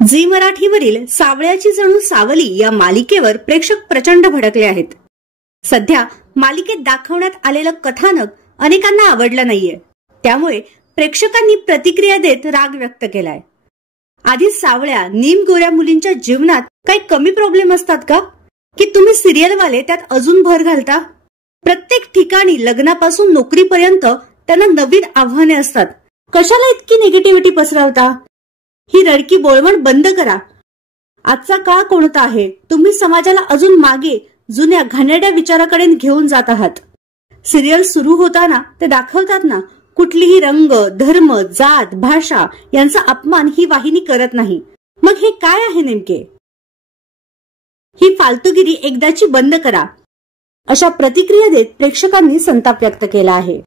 Zee मराठीवरील सावळ्याची जणू सावली या मालिकेवर प्रेक्षक प्रचंड भडकले आहेत। सध्या मालिकेत दाखवण्यात आलेलं कथानक अनेकांना आवडलं नाहीये, त्यामुळे प्रेक्षकांनी प्रतिक्रिया देत राग व्यक्त केलाय। आधी सावळ्या गोऱ्या मुलींच्या जीवनात काही कमी प्रॉब्लेम असतात का, की तुम्ही सिरियलवाले त्यात अजून भर घालता? प्रत्येक ठिकाणी लग्नापासून नोकरीपर्यंत त्यांना नवीन आव्हाने असतात, कशाला इतकी निगेटिव्हिटी पसरवता? ही रडकी बोळवण बंद करा। आजचा काळ कोणता आहे? तुम्ही समाजाला अजून मागे जुन्या घाणेरड्या विचाराकडे घेऊन जात आहात। सिरियल सुरू होताना ते दाखवतात ना, कुठलीही रंग, धर्म, जात, भाषा यांचा अपमान ही वाहिनी करत नाही। मग हे काय आहे नेमके? ही फालतूगिरी एकदाची बंद करा, अशा प्रतिक्रिया देत प्रेक्षकांनी संताप व्यक्त केला आहे।